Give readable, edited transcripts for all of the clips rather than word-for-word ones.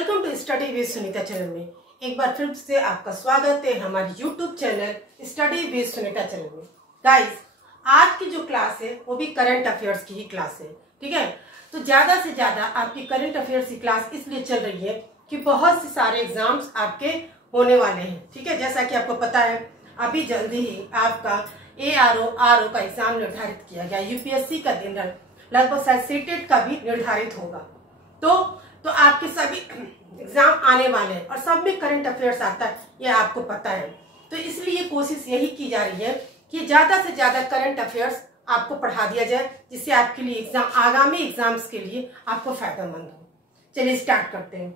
Welcome to study with Sunita channel में एक बार फिर से आपका स्वागत है हमारे YouTube channel study with Sunita channel में। गाइस, आज की जो क्लास है वो भी करंट अफेयर्स की ही क्लास है, ठीक है। तो ज्यादा से ज्यादा आपकी करंट अफेयर्स की क्लास इसलिए चल रही है कि बहुत से सारे एग्जाम्स आपके होने वाले हैं, ठीक है। जैसा कि आपको पता है अभी जल्दी ही आपका ARO का एग्जाम निर्धारित किया गया, यूपीएससी का दिन लगभग शायद सीटेट का भी निर्धारित होगा। तो आपके सभी एग्जाम आने वाले हैं और सब में करंट अफेयर्स आता है, ये आपको पता है। तो इसलिए कोशिश यही की जा रही है कि ज्यादा से ज्यादा करंट अफेयर्स आपको पढ़ा दिया जाए, जिससे आपके लिए एग्जाम आगामी एग्जाम्स के लिए आपको फायदेमंद हो। चलिए स्टार्ट करते हैं।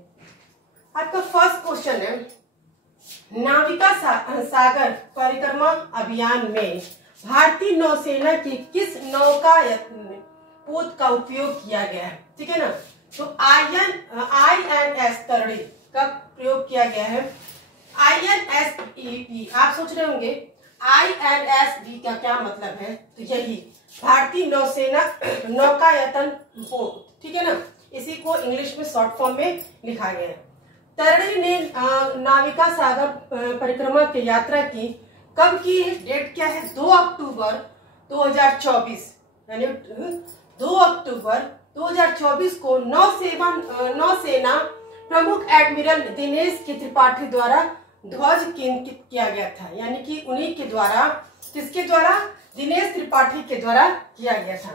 आपका फर्स्ट क्वेश्चन है, नाविका सागर परिक्रमा अभियान में भारतीय नौसेना की किस नौकायन पोत का उपयोग किया गया है, ठीक है ना। तो INS तरड़ी का प्रयोग किया गया है। INSEP, आप सोच रहे होंगे INSD का क्या मतलब है, तो यही भारतीय नौसेना नौकायतन पोत, ठीक है ना। इसी को इंग्लिश में शॉर्ट फॉर्म में लिखा गया है। तरड़ी ने नाविका सागर परिक्रमा की यात्रा की कब की है, डेट क्या है, 2 अक्टूबर 2024, यानी 2 अक्टूबर 2024 को नौसेना प्रमुख एडमिरल दिनेश के त्रिपाठी द्वारा ध्वज अंकित किया गया था। यानी कि उन्हीं के द्वारा, किसके द्वारा, दिनेश त्रिपाठी के द्वारा किया गया था।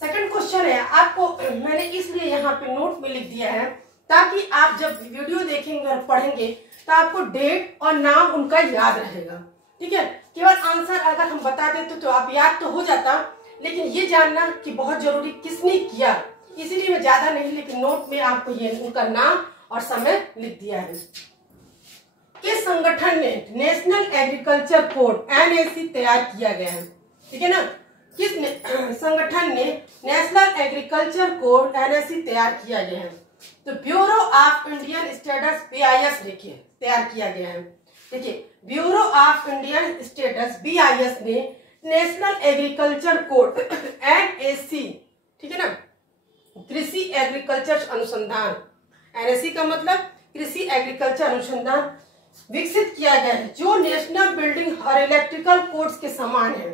सेकंड क्वेश्चन है, आपको मैंने इसलिए यहाँ पे नोट में लिख दिया है ताकि आप जब वीडियो देखेंगे और पढ़ेंगे तो आपको डेट और नाम उनका याद रहेगा, ठीक है। केवल आंसर अगर हम बता देते तो आप याद तो हो जाता, लेकिन ये जानना कि बहुत जरूरी किसने किया, इसीलिए मैं ज्यादा नहीं, लेकिन नोट में आपको ये उनका नाम और समय लिख दिया है। किस संगठन ने नेशनल एग्रीकल्चर कोड NAC तैयार किया गया है, ठीक है ना। किस संगठन ने नेशनल एग्रीकल्चर कोड NAC तैयार किया गया है, तो bureau of Indian standards BIS देखिए तैयार किया गया है। देखिए, bureau of Indian standards BIS ने नेशनल एग्रीकल्चर कोड NAC, ठीक है ना, कृषि एग्रीकल्चर अनुसंधान, NAC का मतलब कृषि एग्रीकल्चर अनुसंधान विकसित किया गया है, जो नेशनल बिल्डिंग और इलेक्ट्रिकल कोड्स के समान है।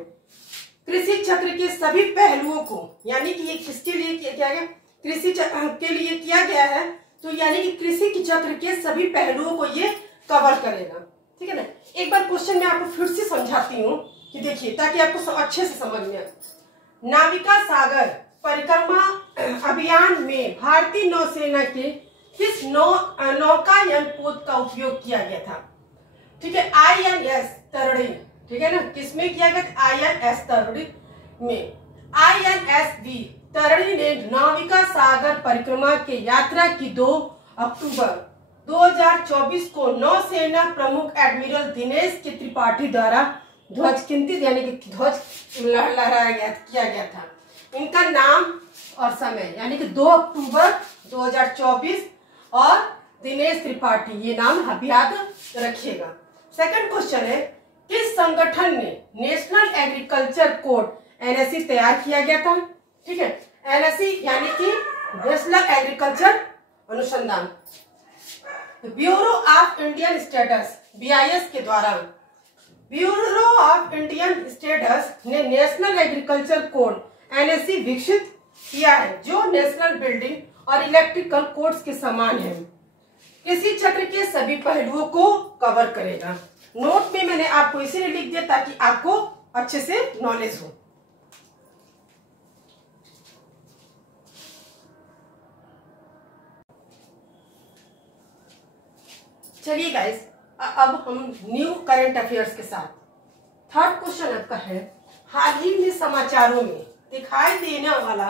कृषि चक्र के सभी पहलुओं को, यानी कि ये किसके लिए किया गया, कृषि के लिए किया गया है, तो यानी कि कृषि के चक्र के सभी पहलुओं को ये कवर करेगा, ठीक है ना। एक बार क्वेश्चन मैं आपको फिर से समझाती हूँ कि देखिए, ताकि आपको अच्छे से समझ में आए। नाविका सागर परिक्रमा अभियान में भारतीय नौसेना के किस नौकायन पोत का उपयोग किया गया था, ठीक है। INS तरड़ी, ठीक है ना, किसमें किया गया, INS तरड़ी में। INSD तरड़ी ने नाविका सागर परिक्रमा के यात्रा की 2 अक्टूबर 2024 को नौसेना प्रमुख एडमिरल दिनेश के त्रिपाठी द्वारा ध्वज चिंतित, यानी कि ध्वज लहराया किया गया था। इनका नाम और समय, यानी कि 2 अक्टूबर 2024 और दिनेश त्रिपाठी, ये नाम आप याद रखिएगा। सेकंड क्वेश्चन है, किस संगठन ने नेशनल एग्रीकल्चर कोड NAC तैयार किया गया था, ठीक है। NAC यानी कि नेशनल एग्रीकल्चर अनुसंधान, bureau of Indian standards BIS के द्वारा। ब्यूरो ऑफ इंडियन स्टैंडर्ड्स ने नेशनल एग्रीकल्चर कोड NAC विकसित किया है, जो नेशनल बिल्डिंग और इलेक्ट्रिकल कोड्स के समान है, कृषि चक्र के सभी पहलुओं को कवर करेगा। नोट में मैंने आपको इसीलिए लिख दिया ताकि आपको अच्छे से नॉलेज हो। चलिए गाइस, अब हम न्यू करंट अफेयर्स के साथ। थर्ड क्वेश्चन आपका है, हाल ही में समाचारों में दिखाई देने वाला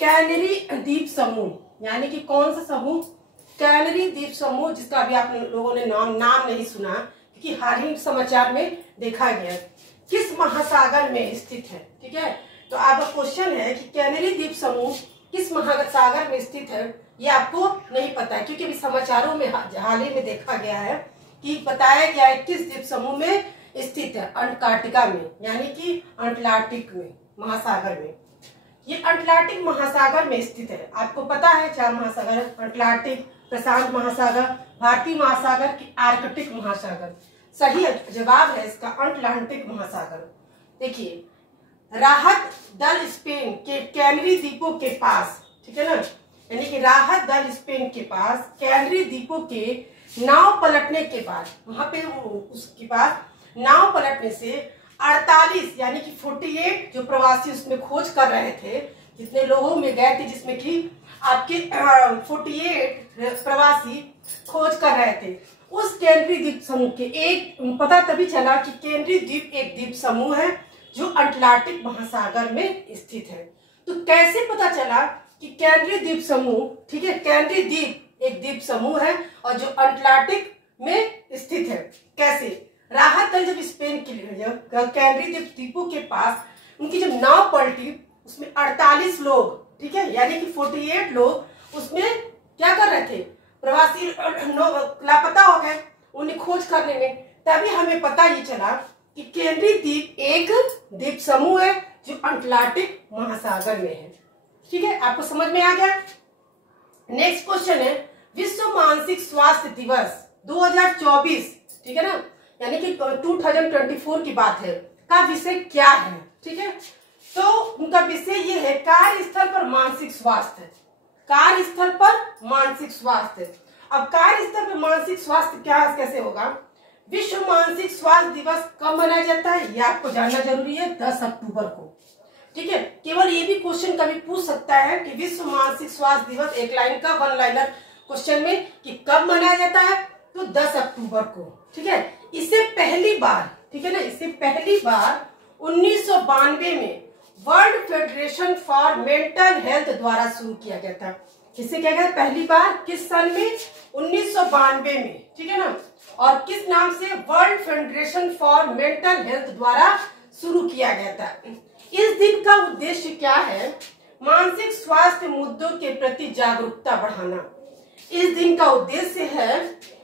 कैनरी द्वीप समूह, यानी कि कौन सा समूह, कैनरी द्वीप समूह, जिसका अभी आप लोगों ने नाम नहीं सुना क्योंकि हाल ही समाचार में देखा गया, किस महासागर में स्थित है, ठीक है। तो आपका क्वेश्चन है कि कैनरी द्वीप समूह किस महासागर में स्थित है, ये आपको नहीं पता है, क्योंकि अभी समाचारों में हाल ही में देखा गया है कि बताया गया है किस द्वीप समूह में स्थित है, अंटार्कटिका में, यानी कि अटलांटिक में महासागर में। ये अटलांटिक महासागर में स्थित है। आपको पता है 4 महासागर, अटलांटिक, प्रशांत महासागर, भारतीय महासागर कि आर्कटिक महासागर? सही जवाब है इसका अटलांटिक महासागर। देखिए, राहत दल स्पेन के कैनरी द्वीपों के पास, ठीक है ना, यानी कि राहत दल स्पेन के पास कैनरी द्वीपों के नाव पलटने के बाद, वहां पे उसके बाद नाव पलटने से 48 यानी कि 48 जो प्रवासी उसमें खोज कर रहे थे, जितने लोगों में गए थे जिसमें कि आपके 48 प्रवासी खोज कर रहे थे, उस केंद्रीय द्वीप समूह के एक पता तभी चला कि केंद्रीय द्वीप एक द्वीप समूह है जो अटलांटिक महासागर में स्थित है। तो कैसे पता चला कि केंद्रीय द्वीप समूह, ठीक है, केंद्रीय द्वीप एक द्वीप समूह है और जो अटलांटिक में स्थित है? कैसे? राहत दल जब स्पेन के लिए केंद्रीय द्वीपों के पास उनकी जब नाव पलटी, उसमें 48 लोग, ठीक है, यानी कि 48 लोग उसमें क्या कर रहे थे, प्रवासी लापता हो गए उन्हें खोज करने में। तभी हमें पता ये चला कि केंद्रीय द्वीप एक द्वीप समूह है जो अटलांटिक महासागर में है। ठीक है, आपको समझ में आ गया। नेक्स्ट क्वेश्चन है विश्व मानसिक स्वास्थ्य दिवस 2024, ठीक है ना, यानी कि 2024 की बात है, का विषय क्या है? ठीक है, तो उनका विषय ये है कार्यस्थल पर मानसिक स्वास्थ्य। कार्यस्थल पर मानसिक स्वास्थ्य। अब कार्यस्थल पर मानसिक स्वास्थ्य क्या कैसे होगा? विश्व मानसिक स्वास्थ्य दिवस कब मनाया जाता है ये आपको जानना जरूरी है, 10 अक्टूबर को। ठीक है, केवल ये भी क्वेश्चन कभी पूछ सकता है कि विश्व मानसिक स्वास्थ्य दिवस, एक लाइन का वन लाइनर क्वेश्चन में, कि कब मनाया जाता है? तो 10 अक्टूबर को। ठीक है, इसे पहली बार, ठीक है ना, इसे पहली बार 1992 में world federation for mental health द्वारा शुरू किया गया था। किससे किया गया? पहली बार किस साल में? 1992 में। ठीक है ना, और किस नाम से? World federation for mental health द्वारा शुरू किया गया था। इस दिन का उद्देश्य क्या है? मानसिक स्वास्थ्य मुद्दों के प्रति जागरूकता बढ़ाना। इस दिन का उद्देश्य है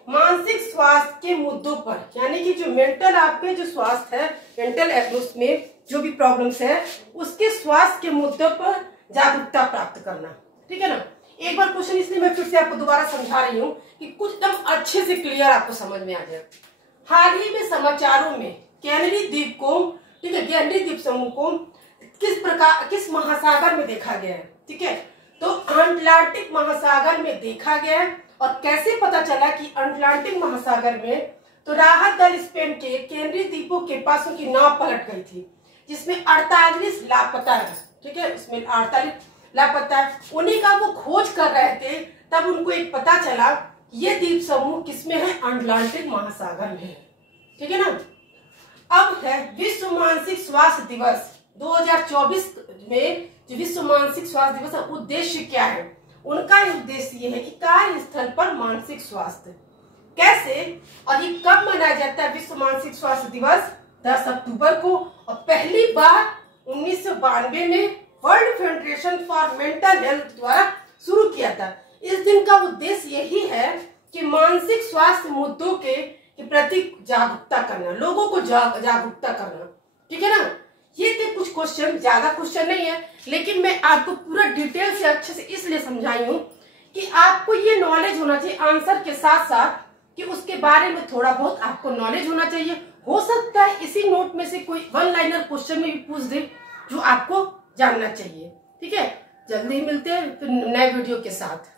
मानसिक स्वास्थ्य के मुद्दों पर, यानी कि जो मेंटल आपके जो स्वास्थ्य है, मेंटल एब्यूज में जो भी प्रॉब्लम्स है, उसके स्वास्थ्य के मुद्दों पर जागरूकता प्राप्त करना। ठीक है ना, एक बार क्वेश्चन इसलिए मैं फिर से आपको दोबारा समझा रही हूँ कि कुछ एकदम अच्छे से क्लियर आपको समझ में आ जाए। हाल ही में समाचारों में कैनरी द्वीप को, ठीक है, कैनरी द्वीप समूह को किस महासागर में देखा गया है? ठीक है, तो अटलांटिक महासागर में देखा गया है। और कैसे पता चला कि अटलांटिक महासागर में? तो राहत दल स्पेन के केंद्रीय द्वीपों के पास उनकी नाव पलट गई थी, जिसमें 48 लापता है। ठीक है, इसमें 48 लापता है, उन्हीं का वो खोज कर रहे थे। तब उनको एक पता चला ये द्वीप समूह किसमें है? अटलांटिक महासागर में है। ठीक है ना, अब है विश्व मानसिक स्वास्थ्य दिवस 2024 में। जो विश्व मानसिक स्वास्थ्य दिवस है, उद्देश्य क्या है उनका? उद्देश्य ये है कि कार्यस्थल पर मानसिक स्वास्थ्य। कैसे और ये कब मनाया जाता है? विश्व मानसिक स्वास्थ्य दिवस 10 अक्टूबर को, और पहली बार 1992 में world federation for mental health द्वारा शुरू किया था। इस दिन का उद्देश्य यही है कि मानसिक स्वास्थ्य मुद्दों के प्रति जागरूकता करना, लोगों को जागरूकता करना। ठीक है ना, ये थे कुछ क्वेश्चन, ज्यादा क्वेश्चन नहीं है, लेकिन मैं आपको पूरा डिटेल से अच्छे से इसलिए समझाई हूँ कि आपको ये नॉलेज होना चाहिए आंसर के साथ साथ, कि उसके बारे में थोड़ा बहुत आपको नॉलेज होना चाहिए। हो सकता है इसी नोट में से कोई वन लाइनर क्वेश्चन में भी पूछ दे जो आपको जानना चाहिए। ठीक है, जल्दी ही मिलते हैं फिर नए वीडियो के साथ।